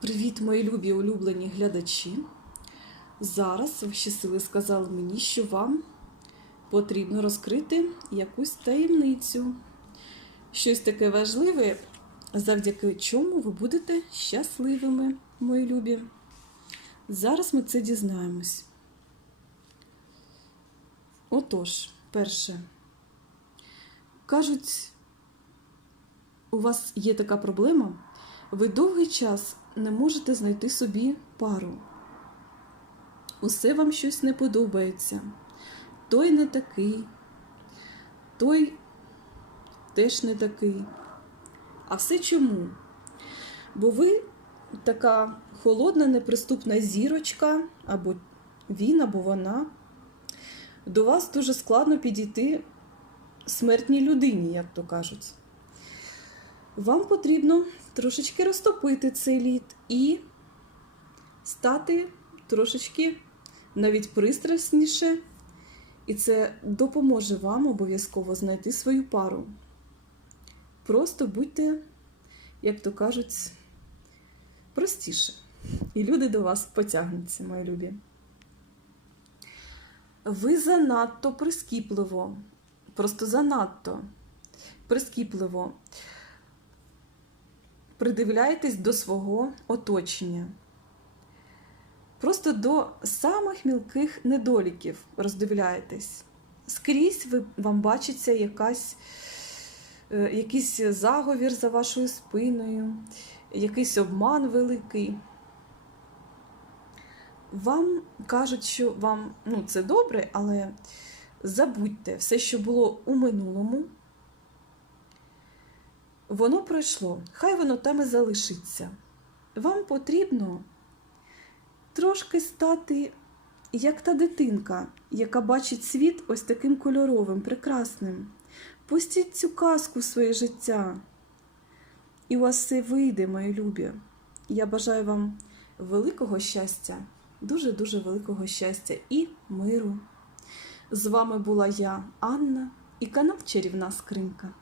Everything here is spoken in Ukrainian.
Привіт, мої любі улюблені глядачі. Зараз вищі сили сказали мені, що вам потрібно розкрити якусь таємницю. Щось таке важливе, завдяки чому ви будете щасливими, мої любі. Зараз ми це дізнаємось. Отож, перше. Кажуть, у вас є така проблема, ви довгий час не можете знайти собі пару. Усе вам щось не подобається. Той не такий, той теж не такий. А все чому? Бо ви така холодна, неприступна зірочка, або він, або вона. До вас дуже складно підійти смертній людині, як то кажуть. Вам потрібно трошечки розтопити цей лід і стати трошечки навіть пристрасніше, і це допоможе вам обов'язково знайти свою пару. Просто будьте, як то кажуть, простіше. І люди до вас потягнуться, мої любі. Ви занадто прискіпливо, просто занадто прискіпливо придивляєтесь до свого оточення. Просто до самих мілких недоліків роздивляєтесь. Скрізь ви, вам бачиться якась, е, якийсь заговір за вашою спиною, якийсь обман великий. Вам кажуть, що вам ну, це добре, але забудьте все, що було у минулому. Воно пройшло, хай воно там і залишиться. Вам потрібно трошки стати як та дитинка, яка бачить світ ось таким кольоровим, прекрасним. Пустіть цю казку в своє життя. І у вас все вийде, мої любі. Я бажаю вам великого щастя, дуже-дуже великого щастя і миру. З вами була я, Анна, і канал Чарівна Скринька.